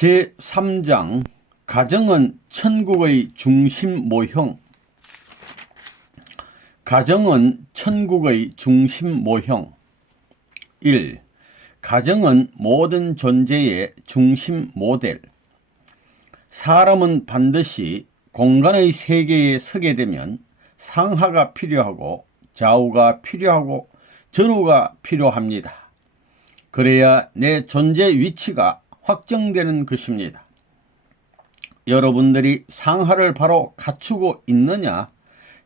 제3장 가정은 천국의 중심 모형. 가정은 천국의 중심 모형. 1. 가정은 모든 존재의 중심 모델. 사람은 반드시 공간의 세계에 서게 되면 상하가 필요하고 좌우가 필요하고 전후가 필요합니다. 그래야 내 존재 위치가 확정되는 것입니다. 여러분들이 상하를 바로 갖추고 있느냐,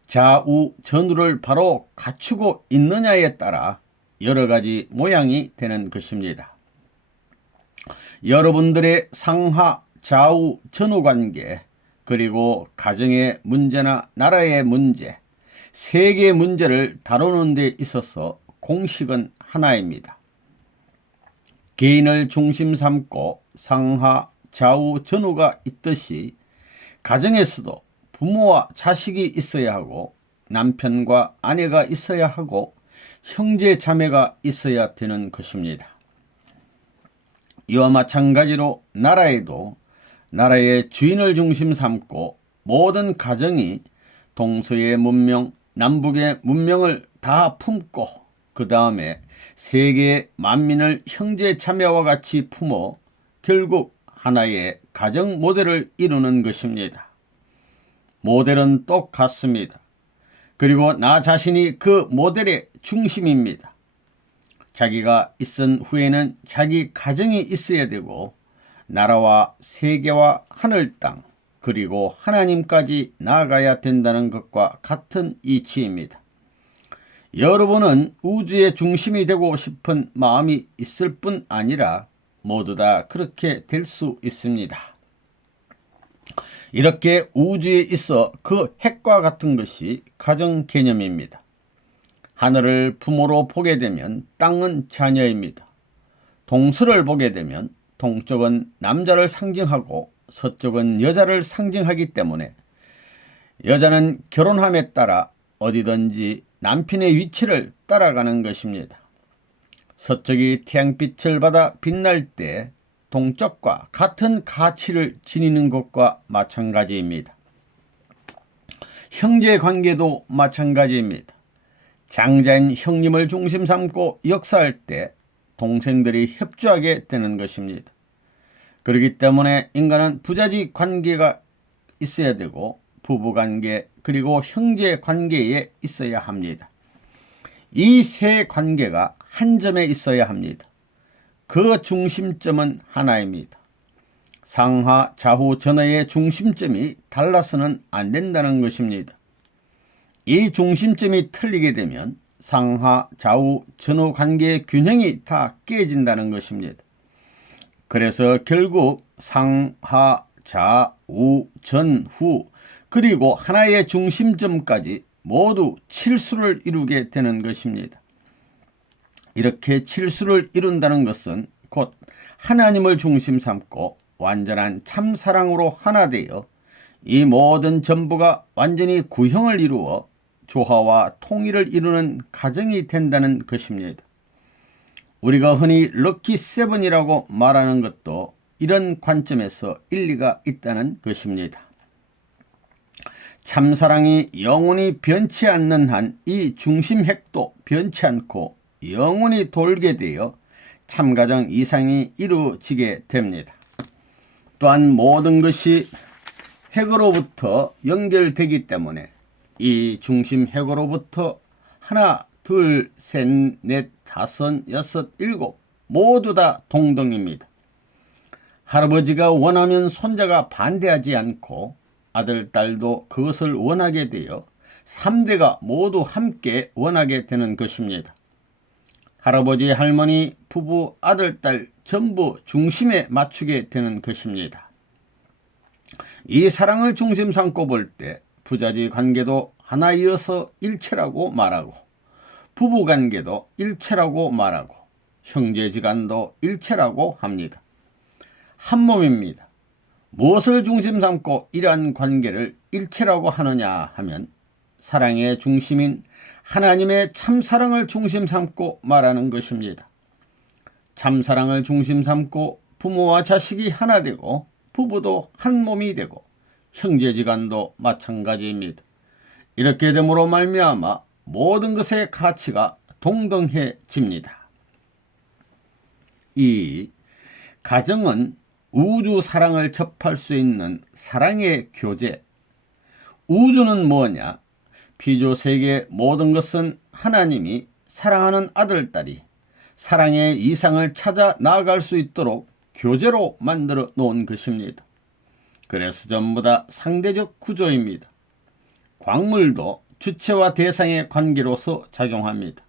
좌우 전후를 바로 갖추고 있느냐에 따라 여러 가지 모양이 되는 것입니다. 여러분들의 상하, 좌우, 전후 관계, 그리고 가정의 문제나 나라의 문제, 세계의 문제를 다루는 데 있어서 공식은 하나입니다. 개인을 중심 삼고 상하, 좌우, 전후가 있듯이 가정에서도 부모와 자식이 있어야 하고 남편과 아내가 있어야 하고 형제 자매가 있어야 되는 것입니다. 이와 마찬가지로 나라에도 나라의 주인을 중심 삼고 모든 가정이 동서의 문명, 남북의 문명을 다 품고 그 다음에 세계의 만민을 형제 자매와 같이 품어 결국 하나의 가정 모델을 이루는 것입니다. 모델은 똑같습니다. 그리고 나 자신이 그 모델의 중심입니다. 자기가 있은 후에는 자기 가정이 있어야 되고 나라와 세계와 하늘 땅 그리고 하나님까지 나아가야 된다는 것과 같은 이치입니다. 여러분은 우주의 중심이 되고 싶은 마음이 있을 뿐 아니라 모두 다 그렇게 될 수 있습니다. 이렇게 우주에 있어 그 핵과 같은 것이 가정 개념입니다. 하늘을 부모로 보게 되면 땅은 자녀입니다. 동서를 보게 되면 동쪽은 남자를 상징하고 서쪽은 여자를 상징하기 때문에 여자는 결혼함에 따라 어디든지 남편의 위치를 따라가는 것입니다. 서쪽이 태양빛을 받아 빛날 때 동쪽과 같은 가치를 지니는 것과 마찬가지입니다. 형제 관계도 마찬가지입니다. 장자인 형님을 중심 삼고 역사할 때 동생들이 협조하게 되는 것입니다. 그렇기 때문에 인간은 부자지 관계가 있어야 되고 부부관계 그리고 형제 관계에 있어야 합니다. 이 세 관계가 한 점에 있어야 합니다. 그 중심점은 하나입니다. 상하, 좌우, 전하의 중심점이 달라서는 안 된다는 것입니다. 이 중심점이 틀리게 되면 상하, 좌우, 전후 관계의 균형이 다 깨진다는 것입니다. 그래서 결국 상하, 좌우, 전후 그리고 하나의 중심점까지 모두 칠수를 이루게 되는 것입니다. 이렇게 칠수를 이룬다는 것은 곧 하나님을 중심 삼고 완전한 참사랑으로 하나 되어 이 모든 전부가 완전히 구형을 이루어 조화와 통일을 이루는 가정이 된다는 것입니다. 우리가 흔히 럭키 세븐이라고 말하는 것도 이런 관점에서 일리가 있다는 것입니다. 참사랑이 영원히 변치 않는 한 이 중심핵도 변치 않고 영원히 돌게 되어 참가정 이상이 이루어지게 됩니다. 또한 모든 것이 핵으로부터 연결되기 때문에 이 중심 핵으로부터 하나, 둘, 셋, 넷, 다섯, 여섯, 일곱 모두 다 동등입니다. 할아버지가 원하면 손자가 반대하지 않고 아들, 딸도 그것을 원하게 되어 3대가 모두 함께 원하게 되는 것입니다. 할아버지, 할머니, 부부, 아들, 딸 전부 중심에 맞추게 되는 것입니다. 이 사랑을 중심 삼고 볼 때 부자지 관계도 하나이어서 일체라고 말하고 부부관계도 일체라고 말하고 형제지간도 일체라고 합니다. 한 몸입니다. 무엇을 중심 삼고 이러한 관계를 일체라고 하느냐 하면 사랑의 중심인 하나님의 참사랑을 중심 삼고 말하는 것입니다. 참사랑을 중심 삼고 부모와 자식이 하나 되고 부부도 한 몸이 되고 형제지간도 마찬가지입니다. 이렇게 됨으로 말미암아 모든 것의 가치가 동등해집니다. 이 가정은 우주 사랑을 접할 수 있는 사랑의 교제. 우주는 뭐냐? 피조세계 모든 것은 하나님이 사랑하는 아들딸이 사랑의 이상을 찾아 나아갈 수 있도록 교제로 만들어 놓은 것입니다. 그래서 전부 다 상대적 구조입니다. 광물도 주체와 대상의 관계로서 작용합니다.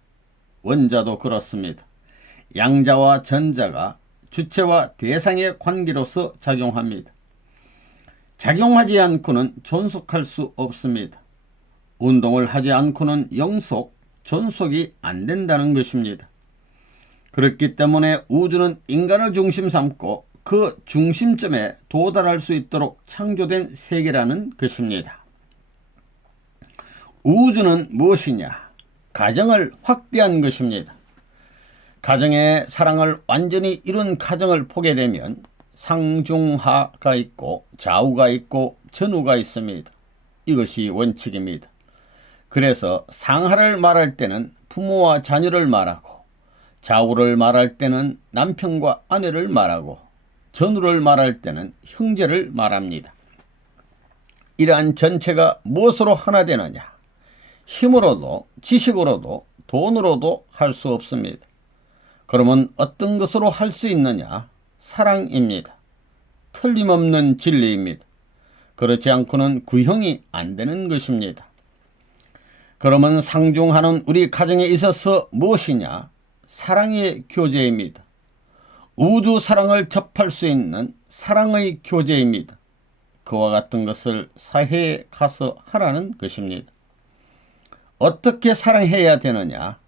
원자도 그렇습니다. 양자와 전자가 주체와 대상의 관계로서 작용합니다. 작용하지 않고는 존속할 수 없습니다. 운동을 하지 않고는 영속, 존속이 안 된다는 것입니다. 그렇기 때문에 우주는 인간을 중심 삼고 그 중심점에 도달할 수 있도록 창조된 세계라는 것입니다. 우주는 무엇이냐? 가정을 확대한 것입니다. 가정의 사랑을 완전히 이룬 가정을 보게 되면 상중하가 있고 좌우가 있고 전우가 있습니다. 이것이 원칙입니다. 그래서 상하를 말할 때는 부모와 자녀를 말하고 좌우를 말할 때는 남편과 아내를 말하고 전우를 말할 때는 형제를 말합니다. 이러한 전체가 무엇으로 하나 되느냐? 힘으로도 지식으로도 돈으로도 할 수 없습니다. 그러면 어떤 것으로 할 수 있느냐? 사랑입니다. 틀림없는 진리입니다. 그렇지 않고는 구형이 안 되는 것입니다. 그러면 상중하는 우리 가정에 있어서 무엇이냐? 사랑의 교제입니다. 우주 사랑을 접할 수 있는 사랑의 교제입니다. 그와 같은 것을 사회에 가서 하라는 것입니다. 어떻게 사랑해야 되느냐?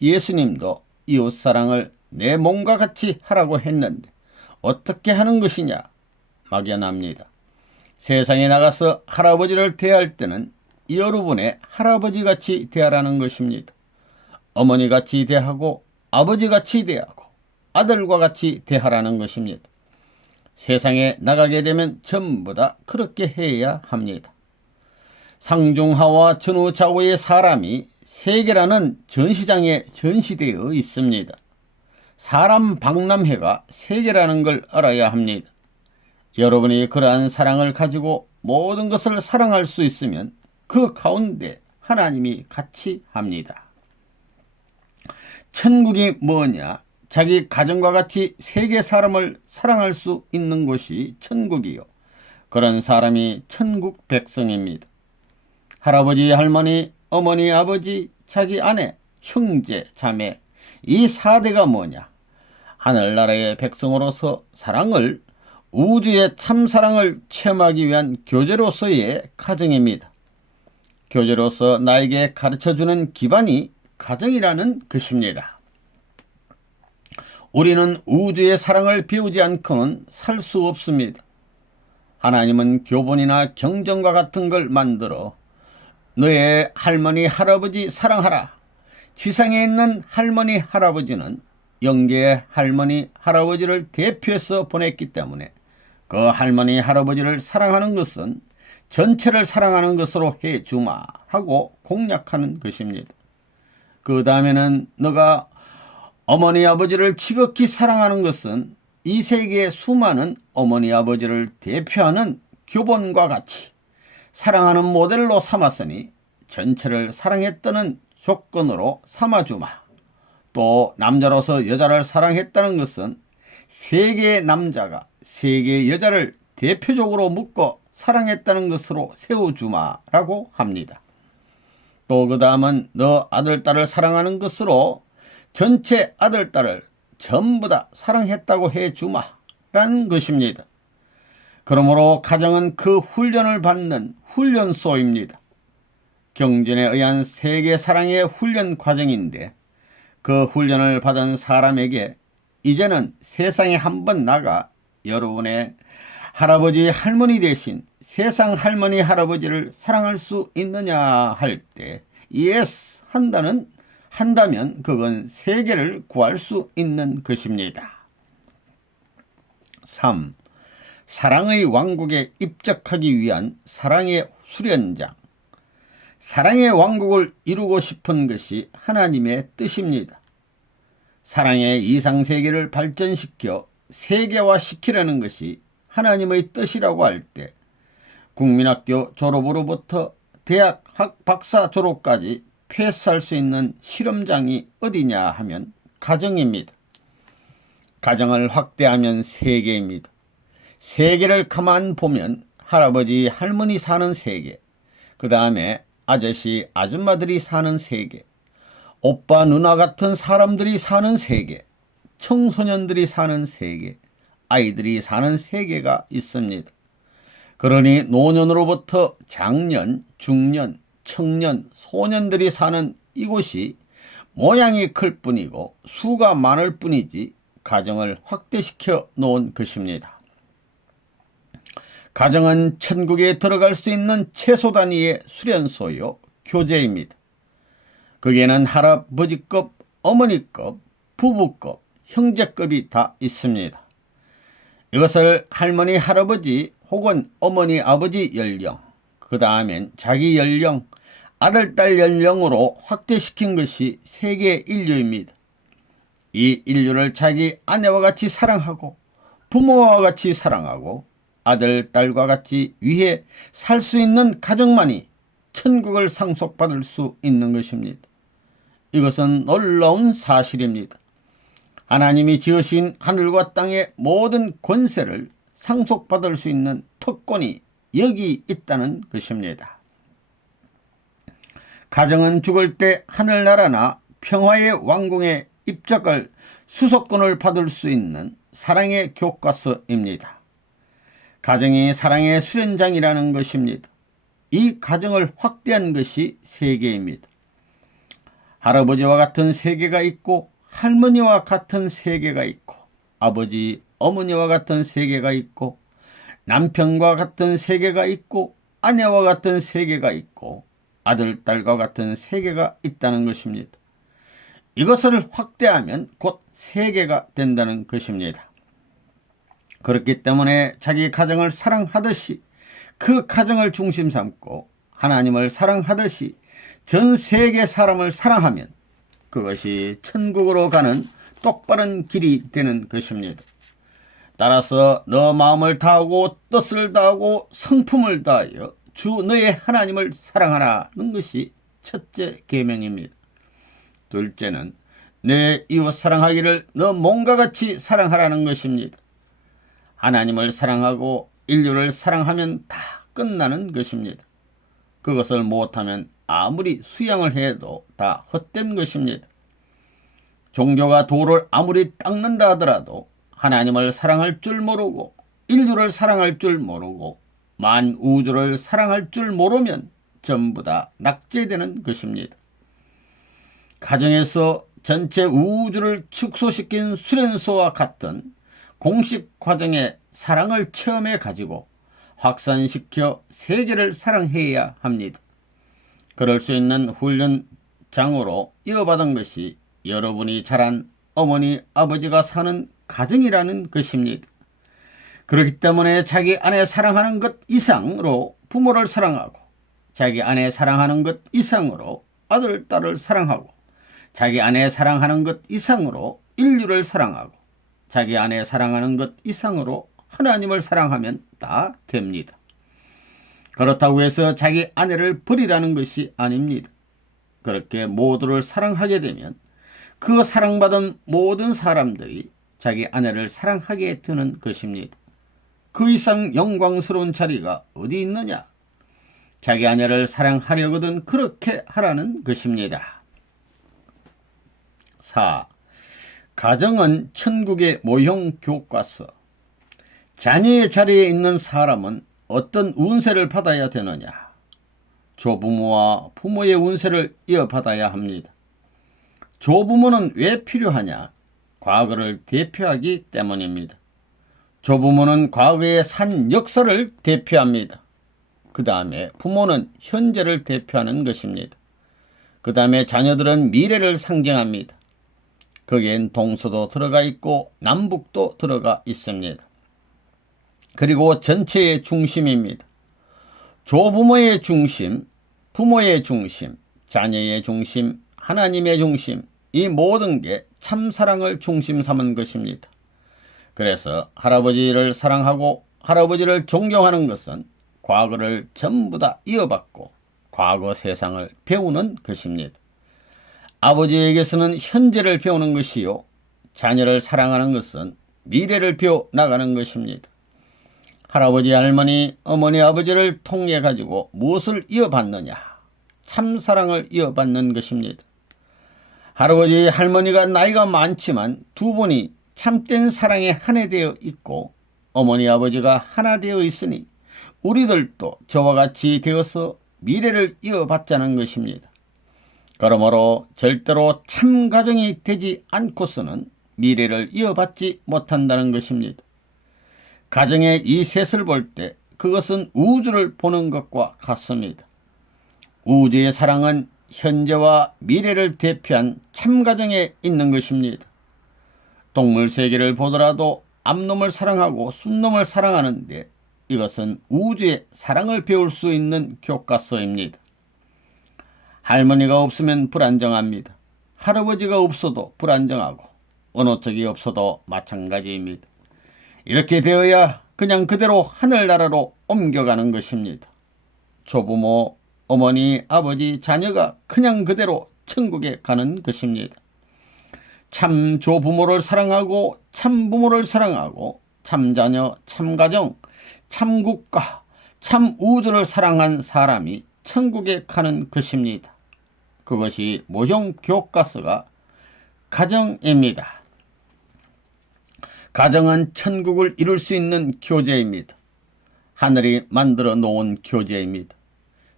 예수님도 이웃사랑을 내 몸과 같이 하라고 했는데 어떻게 하는 것이냐? 막연합니다. 세상에 나가서 할아버지를 대할 때는 여러분의 할아버지같이 대하라는 것입니다. 어머니같이 대하고 아버지같이 대하고 아들과 같이 대하라는 것입니다. 세상에 나가게 되면 전부 다 그렇게 해야 합니다. 상중하와 전우좌우의 사람이 세계라는 전시장에 전시되어 있습니다. 사람 박람회가 세계라는 걸 알아야 합니다. 여러분이 그러한 사랑을 가지고 모든 것을 사랑할 수 있으면 그 가운데 하나님이 같이 합니다. 천국이 뭐냐? 자기 가정과 같이 세계 사람을 사랑할 수 있는 곳이 천국이요. 그런 사람이 천국 백성입니다. 할아버지, 할머니, 어머니, 아버지, 자기 아내, 형제, 자매, 이 4대가 뭐냐? 하늘나라의 백성으로서 사랑을, 우주의 참사랑을 체험하기 위한 교제로서의 가정입니다. 교제로서 나에게 가르쳐주는 기반이 가정이라는 것입니다. 우리는 우주의 사랑을 배우지 않고는 살 수 없습니다. 하나님은 교본이나 경전과 같은 걸 만들어 너의 할머니, 할아버지 사랑하라. 지상에 있는 할머니, 할아버지는 영계의 할머니, 할아버지를 대표해서 보냈기 때문에 그 할머니, 할아버지를 사랑하는 것은 전체를 사랑하는 것으로 해주마 하고 공약하는 것입니다. 그 다음에는 너가 어머니, 아버지를 지극히 사랑하는 것은 이 세계의 수많은 어머니, 아버지를 대표하는 교본과 같이 사랑하는 모델로 삼았으니 전체를 사랑했다는 조건으로 삼아주마. 또 남자로서 여자를 사랑했다는 것은 세계의 남자가 세계의 여자를 대표적으로 묶어 사랑했다는 것으로 세워주마라고 합니다. 또 그 다음은 너 아들, 딸을 사랑하는 것으로 전체 아들, 딸을 전부 다 사랑했다고 해주마라는 것입니다. 그러므로 가정은 그 훈련을 받는 훈련소입니다. 경전에 의한 세계 사랑의 훈련 과정인데 그 훈련을 받은 사람에게 이제는 세상에 한번 나가 여러분의 할아버지, 할머니 대신 세상 할머니, 할아버지를 사랑할 수 있느냐 할 때 예스 한다면 그건 세계를 구할 수 있는 것입니다. 3. 사랑의 왕국에 입적하기 위한 사랑의 수련장. 사랑의 왕국을 이루고 싶은 것이 하나님의 뜻입니다. 사랑의 이상세계를 발전시켜 세계화시키려는 것이 하나님의 뜻이라고 할 때 국민학교 졸업으로부터 대학 박사 졸업까지 패스할 수 있는 실험장이 어디냐 하면 가정입니다. 가정을 확대하면 세계입니다. 세계를 가만 보면 할아버지 할머니 사는 세계, 그 다음에 아저씨 아줌마들이 사는 세계, 오빠 누나 같은 사람들이 사는 세계, 청소년들이 사는 세계, 아이들이 사는 세계가 있습니다. 그러니 노년으로부터 장년, 중년, 청년, 소년들이 사는 이곳이 모양이 클 뿐이고 수가 많을 뿐이지 가정을 확대시켜 놓은 것입니다. 가정은 천국에 들어갈 수 있는 최소 단위의 수련소요, 교재입니다. 거기에는 할아버지급, 어머니급, 부부급, 형제급이 다 있습니다. 이것을 할머니, 할아버지 혹은 어머니, 아버지 연령, 그 다음엔 자기 연령, 아들, 딸 연령으로 확대시킨 것이 세계 인류입니다. 이 인류를 자기 아내와 같이 사랑하고 부모와 같이 사랑하고 아들, 딸과 같이 위해 살 수 있는 가정만이 천국을 상속받을 수 있는 것입니다. 이것은 놀라운 사실입니다. 하나님이 지으신 하늘과 땅의 모든 권세를 상속받을 수 있는 특권이 여기 있다는 것입니다. 가정은 죽을 때 하늘나라나 평화의 왕궁에 입적할 수속권을 받을 수 있는 사랑의 교과서입니다. 가정이 사랑의 수련장이라는 것입니다. 이 가정을 확대한 것이 세계입니다. 할아버지와 같은 세계가 있고 할머니와 같은 세계가 있고 아버지, 어머니와 같은 세계가 있고 남편과 같은 세계가 있고 아내와 같은 세계가 있고 아들, 딸과 같은 세계가 있다는 것입니다. 이것을 확대하면 곧 세계가 된다는 것입니다. 그렇기 때문에 자기 가정을 사랑하듯이 그 가정을 중심 삼고 하나님을 사랑하듯이 전 세계 사람을 사랑하면 그것이 천국으로 가는 똑바른 길이 되는 것입니다. 따라서 너 마음을 다하고 뜻을 다하고 성품을 다하여 주 너의 하나님을 사랑하라는 것이 첫째 계명입니다. 둘째는 내 이웃 사랑하기를 너 몸과 같이 사랑하라는 것입니다. 하나님을 사랑하고 인류를 사랑하면 다 끝나는 것입니다. 그것을 못하면 아무리 수양을 해도 다 헛된 것입니다. 종교가 돌을 아무리 닦는다 하더라도 하나님을 사랑할 줄 모르고 인류를 사랑할 줄 모르고 만우주를 사랑할 줄 모르면 전부 다 낙제되는 것입니다. 가정에서 전체 우주를 축소시킨 수련소와 같은 공식 과정의 사랑을 체험해 가지고 확산시켜 세계를 사랑해야 합니다. 그럴 수 있는 훈련장으로 이어받은 것이 여러분이 자란 어머니, 아버지가 사는 가정이라는 것입니다. 그렇기 때문에 자기 아내 사랑하는 것 이상으로 부모를 사랑하고 자기 아내 사랑하는 것 이상으로 아들, 딸을 사랑하고 자기 아내 사랑하는 것 이상으로 인류를 사랑하고 자기 아내 사랑하는 것 이상으로 하나님을 사랑하면 다 됩니다. 그렇다고 해서 자기 아내를 버리라는 것이 아닙니다. 그렇게 모두를 사랑하게 되면 그 사랑받은 모든 사람들이 자기 아내를 사랑하게 되는 것입니다. 그 이상 영광스러운 자리가 어디 있느냐? 자기 아내를 사랑하려거든 그렇게 하라는 것입니다. 4. 가정은 천국의 모형 교과서. 자녀의 자리에 있는 사람은 어떤 운세를 받아야 되느냐? 조부모와 부모의 운세를 이어받아야 합니다. 조부모는 왜 필요하냐? 과거를 대표하기 때문입니다. 조부모는 과거의 산 역사를 대표합니다. 그 다음에 부모는 현재를 대표하는 것입니다. 그 다음에 자녀들은 미래를 상징합니다. 거기엔 동서도 들어가 있고 남북도 들어가 있습니다. 그리고 전체의 중심입니다. 조부모의 중심, 부모의 중심, 자녀의 중심, 하나님의 중심, 이 모든 게 참사랑을 중심 삼은 것입니다. 그래서 할아버지를 사랑하고 할아버지를 존경하는 것은 과거를 전부 다 이어받고 과거 세상을 배우는 것입니다. 아버지에게서는 현재를 배우는 것이요, 자녀를 사랑하는 것은 미래를 배워 나가는 것입니다. 할아버지, 할머니, 어머니, 아버지를 통해 가지고 무엇을 이어받느냐? 참사랑을 이어받는 것입니다. 할아버지, 할머니가 나이가 많지만 두 분이 참된 사랑에 하나 되어 있고 어머니, 아버지가 하나 되어 있으니 우리들도 저와 같이 되어서 미래를 이어받자는 것입니다. 그러므로 절대로 참 가정이 되지 않고서는 미래를 이어받지 못한다는 것입니다. 가정의 이 셋을 볼 때 그것은 우주를 보는 것과 같습니다. 우주의 사랑은 현재와 미래를 대표한 참가정에 있는 것입니다. 동물 세계를 보더라도 암놈을 사랑하고 순놈을 사랑하는데 이것은 우주의 사랑을 배울 수 있는 교과서입니다. 할머니가 없으면 불안정합니다. 할아버지가 없어도 불안정하고 어느 쪽이 없어도 마찬가지입니다. 이렇게 되어야 그냥 그대로 하늘나라로 옮겨가는 것입니다. 조부모, 어머니, 아버지, 자녀가 그냥 그대로 천국에 가는 것입니다. 참 조부모를 사랑하고 참 부모를 사랑하고 참 자녀, 참 가정, 참 국가, 참 우주를 사랑한 사람이 천국에 가는 것입니다. 그것이 모형 교과서가 가정입니다. 가정은 천국을 이룰 수 있는 교재입니다. 하늘이 만들어 놓은 교재입니다.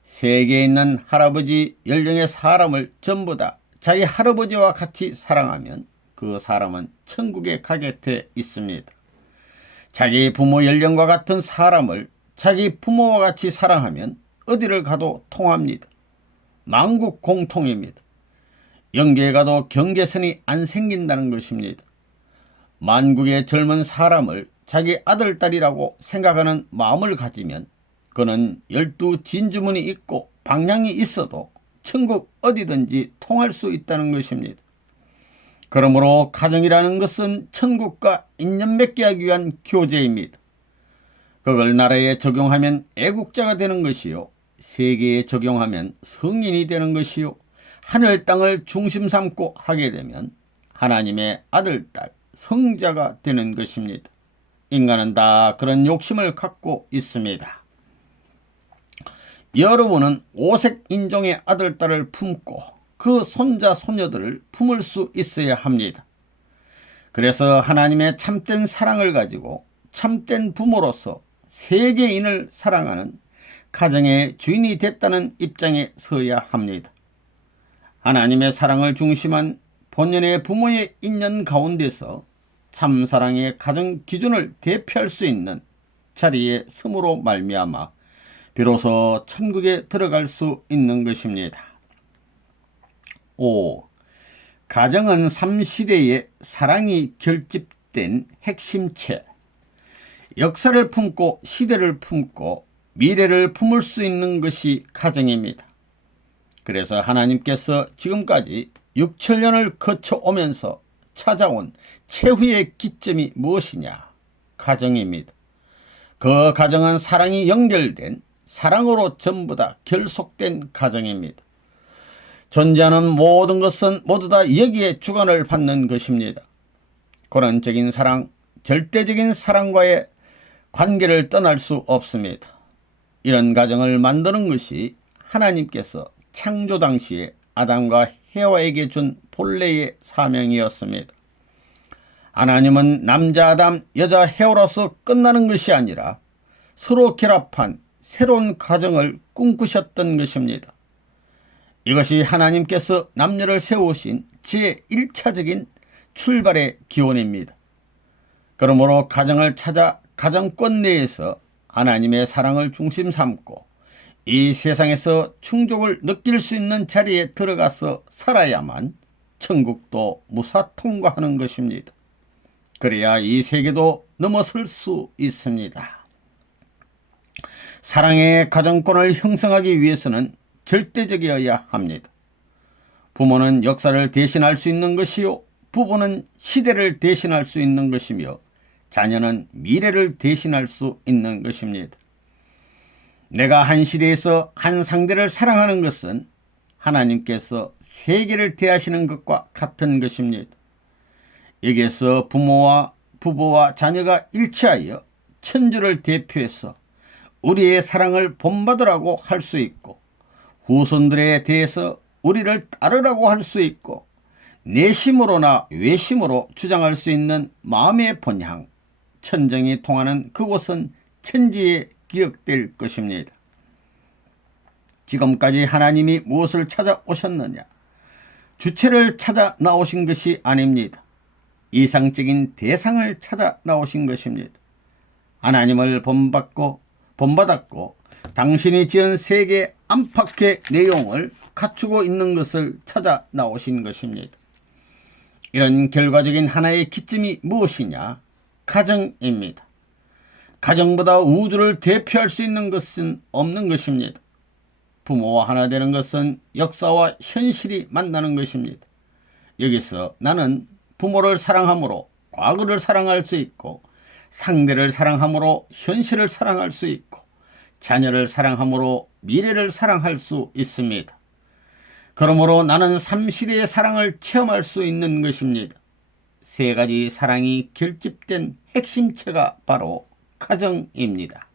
세계에 있는 할아버지 연령의 사람을 전부 다 자기 할아버지와 같이 사랑하면 그 사람은 천국에 가게 돼 있습니다. 자기 부모 연령과 같은 사람을 자기 부모와 같이 사랑하면 어디를 가도 통합니다. 만국 공통입니다. 영계에 가도 경계선이 안 생긴다는 것입니다. 만국의 젊은 사람을 자기 아들, 딸이라고 생각하는 마음을 가지면 그는 12 진주문이 있고 방향이 있어도 천국 어디든지 통할 수 있다는 것입니다. 그러므로 가정이라는 것은 천국과 인연 맺게 하기 위한 교재입니다. 그걸 나라에 적용하면 애국자가 되는 것이요, 세계에 적용하면 성인이 되는 것이요, 하늘 땅을 중심 삼고 하게 되면 하나님의 아들, 딸, 성자가 되는 것입니다. 인간은 다 그런 욕심을 갖고 있습니다. 여러분은 오색 인종의 아들, 딸을 품고 그 손자, 소녀들을 품을 수 있어야 합니다. 그래서 하나님의 참된 사랑을 가지고 참된 부모로서 세계인을 사랑하는 가정의 주인이 됐다는 입장에 서야 합니다. 하나님의 사랑을 중심한 본연의 부모의 인연 가운데서 참사랑의 가정 기준을 대표할 수 있는 자리에 섬으로 말미암아 비로소 천국에 들어갈 수 있는 것입니다. 5. 가정은 3시대의 사랑이 결집된 핵심체. 역사를 품고 시대를 품고 미래를 품을 수 있는 것이 가정입니다. 그래서 하나님께서 지금까지 6천년을 거쳐오면서 찾아온 최후의 기점이 무엇이냐? 가정입니다. 그 가정은 사랑이 연결된, 사랑으로 전부 다 결속된 가정입니다. 존재하는 모든 것은 모두 다 여기에 주관을 받는 것입니다. 고난적인 사랑, 절대적인 사랑과의 관계를 떠날 수 없습니다. 이런 가정을 만드는 것이 하나님께서 창조 당시에 아담과 해와에게 준 본래의 사명이었습니다. 하나님은 남자 아담, 여자 해와로서 끝나는 것이 아니라 서로 결합한 새로운 가정을 꿈꾸셨던 것입니다. 이것이 하나님께서 남녀를 세우신 제1차적인 출발의 기원입니다. 그러므로 가정을 찾아 가정권 내에서 하나님의 사랑을 중심 삼고 이 세상에서 충족을 느낄 수 있는 자리에 들어가서 살아야만 천국도 무사 통과하는 것입니다. 그래야 이 세계도 넘어설 수 있습니다. 사랑의 가정권을 형성하기 위해서는 절대적이어야 합니다. 부모는 역사를 대신할 수 있는 것이요, 부부는 시대를 대신할 수 있는 것이며 자녀는 미래를 대신할 수 있는 것입니다. 내가 한 시대에서 한 상대를 사랑하는 것은 하나님께서 세계를 대하시는 것과 같은 것입니다. 여기에서 부모와 부부와 자녀가 일치하여 천주를 대표해서 우리의 사랑을 본받으라고 할 수 있고, 후손들에 대해서 우리를 따르라고 할 수 있고, 내심으로나 외심으로 주장할 수 있는 마음의 본향, 천정이 통하는 그곳은 천지에 기억될 것입니다. 지금까지 하나님이 무엇을 찾아오셨느냐? 주체를 찾아 나오신 것이 아닙니다. 이상적인 대상을 찾아 나오신 것입니다. 하나님을 본받았고 당신이 지은 세계 안팎의 내용을 갖추고 있는 것을 찾아 나오신 것입니다. 이런 결과적인 하나의 기점이 무엇이냐? 가정입니다. 가정보다 우주를 대표할 수 있는 것은 없는 것입니다. 부모와 하나 되는 것은 역사와 현실이 만나는 것입니다. 여기서 나는 부모를 사랑함으로 과거를 사랑할 수 있고, 상대를 사랑함으로 현실을 사랑할 수 있고, 자녀를 사랑함으로 미래를 사랑할 수 있습니다. 그러므로 나는 삼시대의 사랑을 체험할 수 있는 것입니다. 세 가지 사랑이 결집된 핵심체가 바로 가정입니다.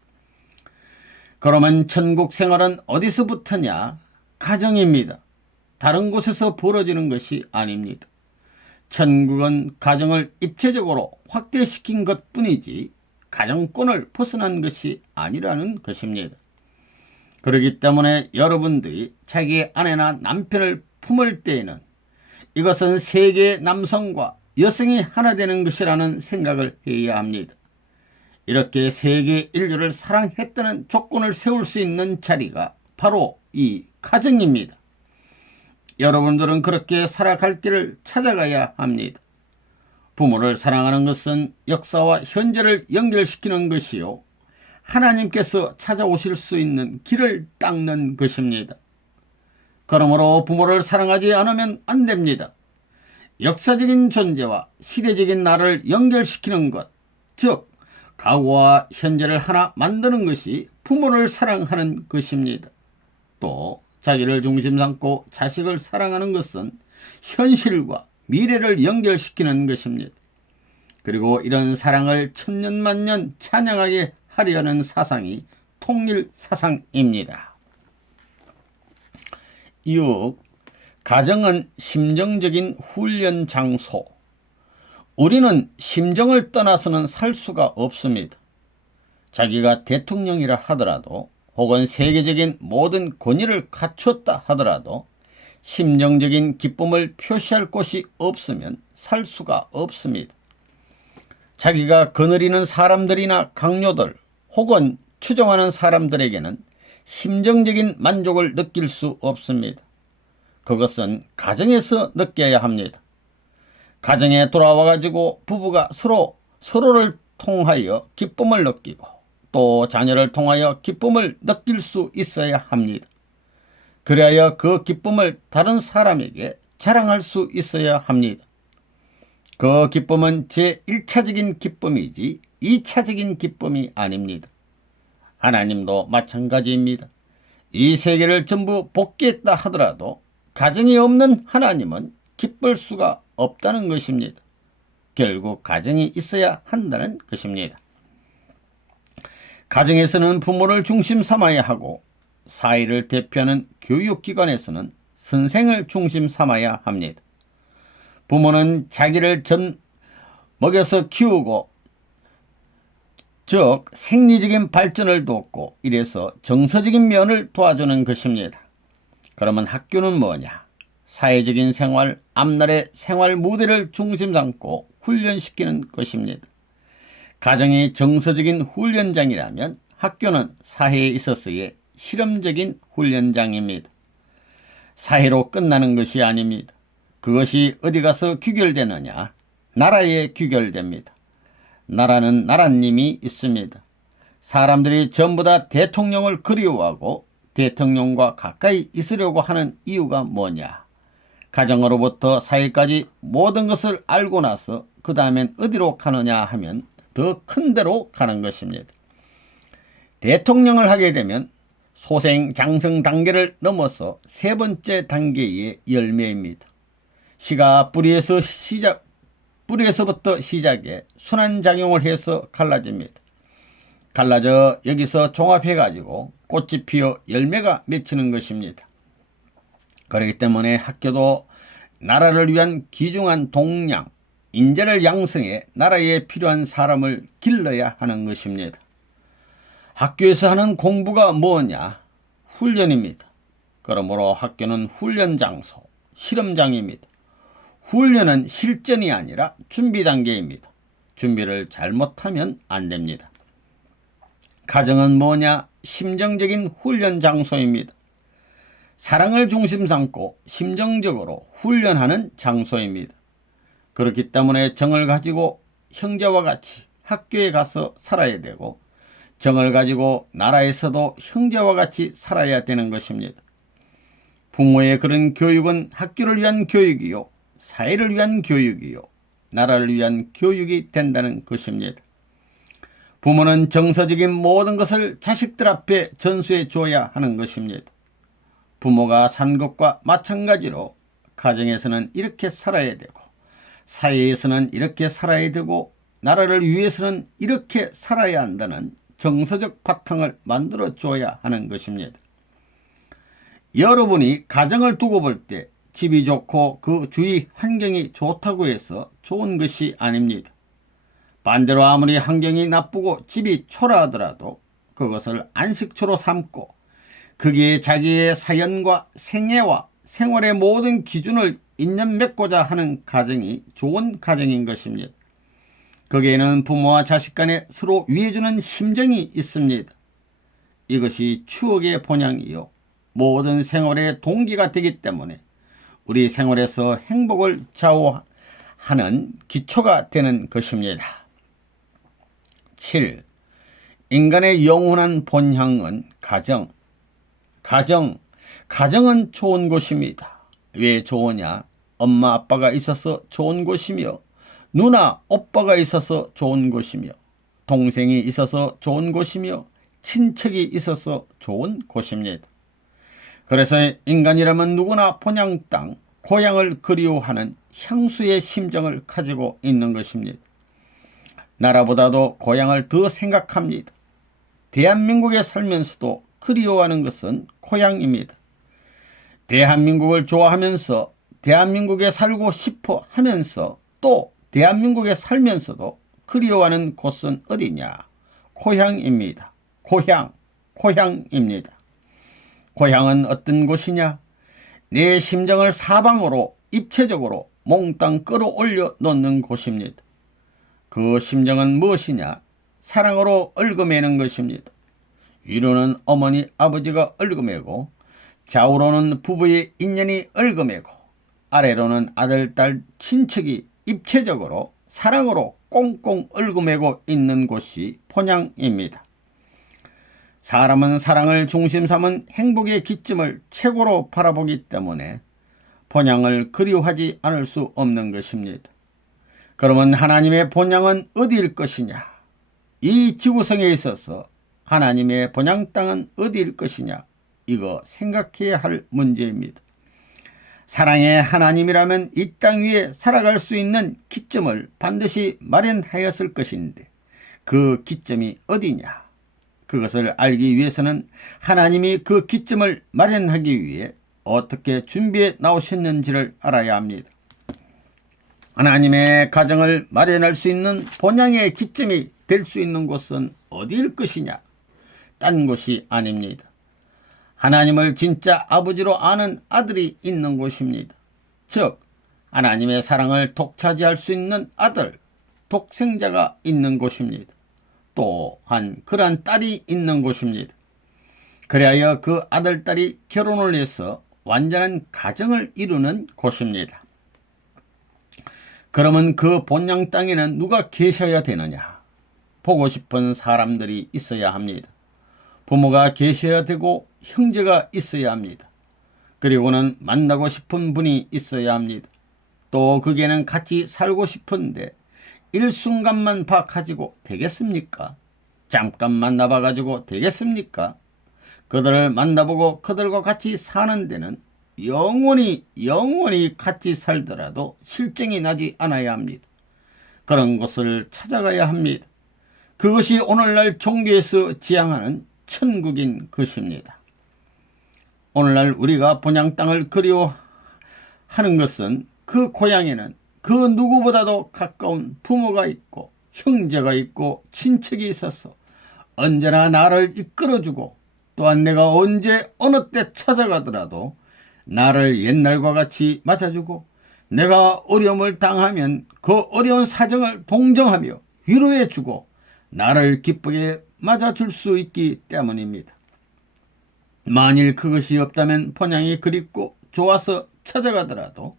그러면 천국 생활은 어디서부터냐? 가정입니다. 다른 곳에서 벌어지는 것이 아닙니다. 천국은 가정을 입체적으로 확대시킨 것뿐이지 가정권을 벗어난 것이 아니라는 것입니다. 그렇기 때문에 여러분들이 자기의 아내나 남편을 품을 때에는 이것은 세계의 남성과 여성이 하나 되는 것이라는 생각을 해야 합니다. 이렇게 세계 인류를 사랑했다는 조건을 세울 수 있는 자리가 바로 이 가정입니다. 여러분들은 그렇게 살아갈 길을 찾아가야 합니다. 부모를 사랑하는 것은 역사와 현재를 연결시키는 것이요, 하나님께서 찾아오실 수 있는 길을 닦는 것입니다. 그러므로 부모를 사랑하지 않으면 안 됩니다. 역사적인 존재와 시대적인 나를 연결시키는 것, 즉 과거와 현재를 하나 만드는 것이 부모를 사랑하는 것입니다. 또 자기를 중심 삼고 자식을 사랑하는 것은 현실과 미래를 연결시키는 것입니다. 그리고 이런 사랑을 천년만년 찬양하게 하려는 사상이 통일 사상입니다. 6. 가정은 심정적인 훈련 장소. 우리는 심정을 떠나서는 살 수가 없습니다. 자기가 대통령이라 하더라도, 혹은 세계적인 모든 권위를 갖췄다 하더라도 심정적인 기쁨을 표시할 곳이 없으면 살 수가 없습니다. 자기가 거느리는 사람들이나 강요들 혹은 추종하는 사람들에게는 심정적인 만족을 느낄 수 없습니다. 그것은 가정에서 느껴야 합니다. 가정에 돌아와 가지고 부부가 서로를 통하여 기쁨을 느끼고, 또 자녀를 통하여 기쁨을 느낄 수 있어야 합니다. 그래야 그 기쁨을 다른 사람에게 자랑할 수 있어야 합니다. 그 기쁨은 제1차적인 기쁨이지 2차적인 기쁨이 아닙니다. 하나님도 마찬가지입니다. 이 세계를 전부 복귀했다 하더라도 가정이 없는 하나님은 기쁠 수가 없다는 것입니다. 결국 가정이 있어야 한다는 것입니다. 가정에서는 부모를 중심 삼아야 하고, 사회를 대표하는 교육기관에서는 선생을 중심 삼아야 합니다. 부모는 자기를 먹여서 키우고, 즉 생리적인 발전을 돕고, 이래서 정서적인 면을 도와주는 것입니다. 그러면 학교는 뭐냐? 사회적인 생활, 앞날의 생활 무대를 중심 삼고 훈련시키는 것입니다. 가정이 정서적인 훈련장이라면 학교는 사회에 있어서의 실험적인 훈련장입니다. 사회로 끝나는 것이 아닙니다. 그것이 어디 가서 귀결되느냐? 나라에 귀결됩니다. 나라는 나라님이 있습니다. 사람들이 전부 다 대통령을 그리워하고 대통령과 가까이 있으려고 하는 이유가 뭐냐? 가정으로부터 사회까지 모든 것을 알고 나서 그 다음엔 어디로 가느냐 하면 더 큰 데로 가는 것입니다. 대통령을 하게 되면 소생 장성 단계를 넘어서 세 번째 단계의 열매입니다. 씨가 뿌리에서부터 시작해 순환작용을 해서 갈라집니다. 갈라져 여기서 종합해가지고 꽃이 피어 열매가 맺히는 것입니다. 그렇기 때문에 학교도 나라를 위한 귀중한 동량, 인재를 양성해 나라에 필요한 사람을 길러야 하는 것입니다. 학교에서 하는 공부가 뭐냐? 훈련입니다. 그러므로 학교는 훈련 장소, 실험장입니다. 훈련은 실전이 아니라 준비 단계입니다. 준비를 잘못하면 안 됩니다. 가정은 뭐냐? 심정적인 훈련 장소입니다. 사랑을 중심 삼고 심정적으로 훈련하는 장소입니다. 그렇기 때문에 정을 가지고 형제와 같이 학교에 가서 살아야 되고 정을 가지고 나라에서도 형제와 같이 살아야 되는 것입니다. 부모의 그런 교육은 학교를 위한 교육이요, 사회를 위한 교육이요, 나라를 위한 교육이 된다는 것입니다. 부모는 정서적인 모든 것을 자식들 앞에 전수해 줘야 하는 것입니다. 부모가 산 것과 마찬가지로 가정에서는 이렇게 살아야 되고 사회에서는 이렇게 살아야 되고 나라를 위해서는 이렇게 살아야 한다는 정서적 바탕을 만들어 줘야 하는 것입니다. 여러분이 가정을 두고 볼 때 집이 좋고 그 주위 환경이 좋다고 해서 좋은 것이 아닙니다. 반대로 아무리 환경이 나쁘고 집이 초라하더라도 그것을 안식처로 삼고 거기에 자기의 사연과 생애와 생활의 모든 기준을 인연 맺고자 하는 가정이 좋은 가정인 것입니다. 거기에는 부모와 자식 간에 서로 위해주는 심정이 있습니다. 이것이 추억의 본향이요, 모든 생활의 동기가 되기 때문에 우리 생활에서 행복을 좌우하는 기초가 되는 것입니다. 7. 인간의 영원한 본향은 가정. 가정은 좋은 곳입니다. 왜 좋으냐? 엄마 아빠가 있어서 좋은 곳이며 누나 오빠가 있어서 좋은 곳이며 동생이 있어서 좋은 곳이며 친척이 있어서 좋은 곳입니다. 그래서 인간이라면 누구나 본향 땅, 고향을 그리워하는 향수의 심정을 가지고 있는 것입니다. 나라보다도 고향을 더 생각합니다. 대한민국에 살면서도 그리워하는 것은 고향입니다. 대한민국을 좋아하면서 대한민국에 살고 싶어 하면서 또 대한민국에 살면서도 그리워하는 곳은 어디냐? 고향입니다. 고향입니다. 고향은 어떤 곳이냐? 내 심정을 사방으로 입체적으로 몽땅 끌어올려 놓는 곳입니다. 그 심정은 무엇이냐? 사랑으로 얽어매는 것입니다. 위로는 어머니 아버지가 얽어매고 좌우로는 부부의 인연이 얽어매고 아래로는 아들 딸 친척이 입체적으로 사랑으로 꽁꽁 얽어매고 있는 곳이 본향입니다. 사람은 사랑을 중심 삼은 행복의 기점을 최고로 바라보기 때문에 본향을 그리워하지 않을 수 없는 것입니다. 그러면 하나님의 본향은 어디일 것이냐? 이 지구성에 있어서 하나님의 본향 땅은 어디일 것이냐? 이거 생각해야 할 문제입니다. 사랑의 하나님이라면 이 땅 위에 살아갈 수 있는 기점을 반드시 마련하였을 것인데 그 기점이 어디냐? 그것을 알기 위해서는 하나님이 그 기점을 마련하기 위해 어떻게 준비해 나오셨는지를 알아야 합니다. 하나님의 가정을 마련할 수 있는 본향의 기점이 될 수 있는 곳은 어디일 것이냐? 딴 곳이 아닙니다. 하나님을 진짜 아버지로 아는 아들이 있는 곳입니다. 즉 하나님의 사랑을 독차지할 수 있는 아들, 독생자가 있는 곳입니다. 또한 그러한 딸이 있는 곳입니다. 그리하여 그 아들, 딸이 결혼을 해서 완전한 가정을 이루는 곳입니다. 그러면 그 본향 땅에는 누가 계셔야 되느냐? 보고 싶은 사람들이 있어야 합니다. 부모가 계셔야 되고 형제가 있어야 합니다. 그리고는 만나고 싶은 분이 있어야 합니다. 또 그게는 같이 살고 싶은데 일순간만 봐가지고 되겠습니까? 잠깐 만나봐가지고 되겠습니까? 그들을 만나보고 그들과 같이 사는 데는 영원히 같이 살더라도 실증이 나지 않아야 합니다. 그런 곳을 찾아가야 합니다. 그것이 오늘날 종교에서 지향하는 천국인 것입니다. 오늘날 우리가 본향 땅을 그리워하는 것은 그 고향에는 그 누구보다도 가까운 부모가 있고 형제가 있고 친척이 있어서 언제나 나를 이끌어주고 또한 내가 언제 어느 때 찾아가더라도 나를 옛날과 같이 맞아주고 내가 어려움을 당하면 그 어려운 사정을 동정하며 위로해주고 나를 기쁘게 맞아줄 수 있기 때문입니다. 만일 그것이 없다면 본향이 그립고 좋아서 찾아가더라도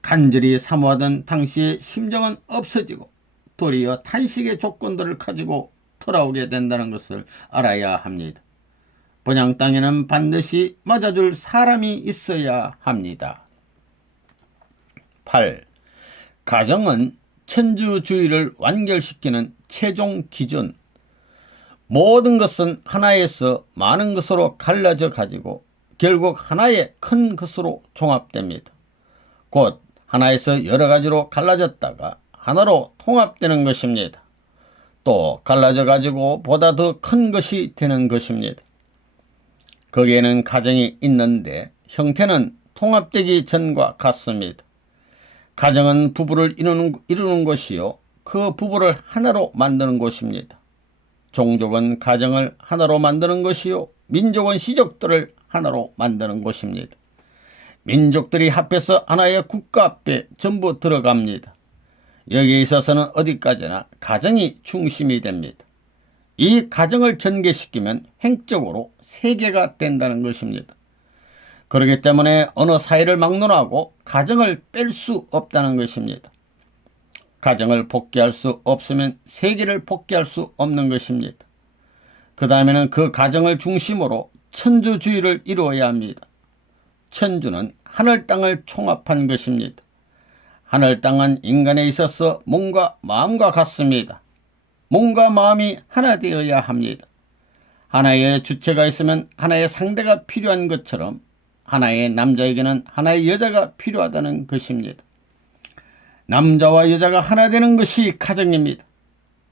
간절히 사모하던 당시의 심정은 없어지고 도리어 탄식의 조건들을 가지고 돌아오게 된다는 것을 알아야 합니다. 본향 땅에는 반드시 맞아줄 사람이 있어야 합니다. 8. 가정은 천주주의를 완결시키는 최종 기준. 모든 것은 하나에서 많은 것으로 갈라져 가지고 결국 하나의 큰 것으로 종합됩니다. 곧 하나에서 여러 가지로 갈라졌다가 하나로 통합되는 것입니다. 또 갈라져 가지고 보다 더 큰 것이 되는 것입니다. 거기에는 가정이 있는데 형태는 통합되기 전과 같습니다. 가정은 부부를 이루는 것이요 그 부부를 하나로 만드는 것입니다. 종족은 가정을 하나로 만드는 것이요 민족은 시족들을 하나로 만드는 것입니다. 민족들이 합해서 하나의 국가 앞에 전부 들어갑니다. 여기에 있어서는 어디까지나 가정이 중심이 됩니다. 이 가정을 전개시키면 횡적으로 세계가 된다는 것입니다. 그렇기 때문에 어느 사회를 막론하고 가정을 뺄 수 없다는 것입니다. 가정을 복귀할 수 없으면 세계를 복귀할 수 없는 것입니다. 그 다음에는 그 가정을 중심으로 천주주의를 이루어야 합니다. 천주는 하늘 땅을 총합한 것입니다. 하늘 땅은 인간에 있어서 몸과 마음과 같습니다. 몸과 마음이 하나 되어야 합니다. 하나의 주체가 있으면 하나의 상대가 필요한 것처럼 하나의 남자에게는 하나의 여자가 필요하다는 것입니다. 남자와 여자가 하나 되는 것이 가정입니다.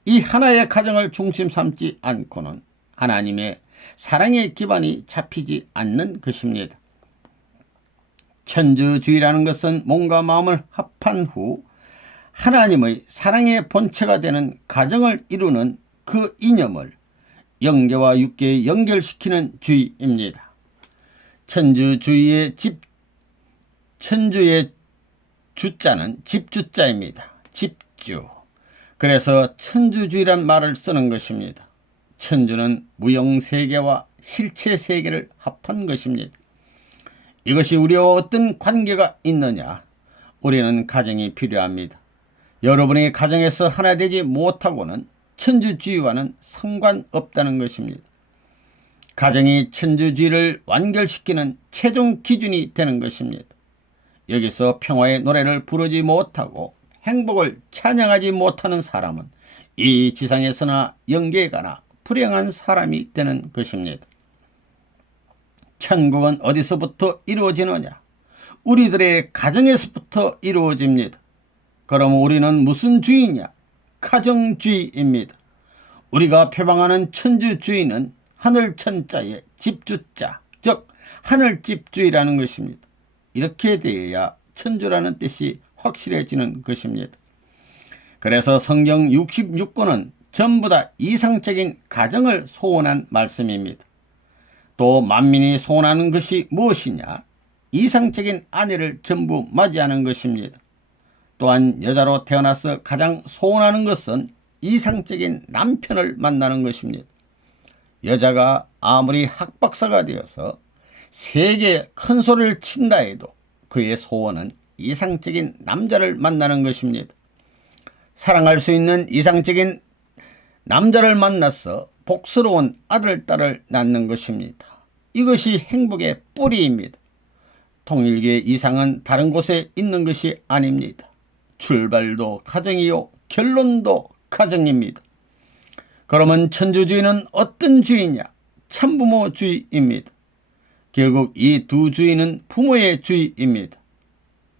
이 하나의 가정을 중심 삼지 않고는 하나님의 사랑의 기반이 잡히지 않는 것입니다. 천주주의라는 것은 몸과 마음을 합한 후 하나님의 사랑의 본체가 되는 가정을 이루는 그 이념을 영계와 육계에 연결시키는 주의입니다. 천주의 주자는 집주자입니다. 집주. 그래서 천주주의란 말을 쓰는 것입니다. 천주는 무형세계와 실체세계를 합한 것입니다. 이것이 우리와 어떤 관계가 있느냐? 우리는 가정이 필요합니다. 여러분이 가정에서 하나 되지 못하고는 천주주의와는 상관없다는 것입니다. 가정이 천주주의를 완결시키는 최종 기준이 되는 것입니다. 여기서 평화의 노래를 부르지 못하고 행복을 찬양하지 못하는 사람은 이 지상에서나 영계에 가나 불행한 사람이 되는 것입니다. 천국은 어디서부터 이루어지느냐? 우리들의 가정에서부터 이루어집니다. 그럼 우리는 무슨 주의냐? 가정주의입니다. 우리가 표방하는 천주주의는 하늘천자의 집주자, 즉 하늘집주의라는 것입니다. 이렇게 되어야 천주라는 뜻이 확실해지는 것입니다. 그래서 성경 66권은 전부 다 이상적인 가정을 소원한 말씀입니다. 또 만민이 소원하는 것이 무엇이냐? 이상적인 아내를 전부 맞이하는 것입니다. 또한 여자로 태어나서 가장 소원하는 것은 이상적인 남편을 만나는 것입니다. 여자가 아무리 학박사가 되어서 세계에 큰 소리를 친다 해도 그의 소원은 이상적인 남자를 만나는 것입니다. 사랑할 수 있는 이상적인 남자를 만나서 복스러운 아들, 딸을 낳는 것입니다. 이것이 행복의 뿌리입니다. 통일교의 이상은 다른 곳에 있는 것이 아닙니다. 출발도 가정이요, 결론도 가정입니다. 그러면 천주주의는 어떤 주의냐? 참부모주의입니다. 결국 이 두 주의는 부모의 주의입니다.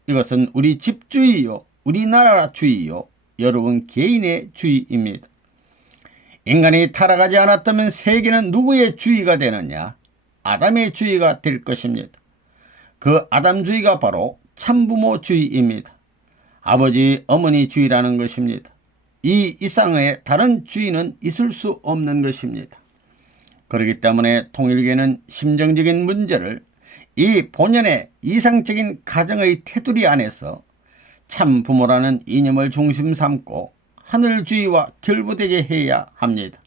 이것은 우리 집주의요, 우리나라 주의요, 여러분 개인의 주의입니다. 인간이 타락하지 않았다면 세계는 누구의 주의가 되느냐? 아담의 주의가 될 것입니다. 그 아담주의가 바로 참부모주의입니다. 아버지, 어머니 주의라는 것입니다. 이 이상의 다른 주의는 있을 수 없는 것입니다. 그렇기 때문에 통일교는 심정적인 문제를 이 본연의 이상적인 가정의 테두리 안에서 참부모라는 이념을 중심 삼고 하늘주의와 결부되게 해야 합니다.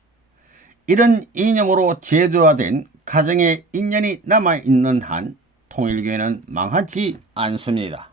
이런 이념으로 제도화된 가정의 인연이 남아있는 한 통일교회는 망하지 않습니다.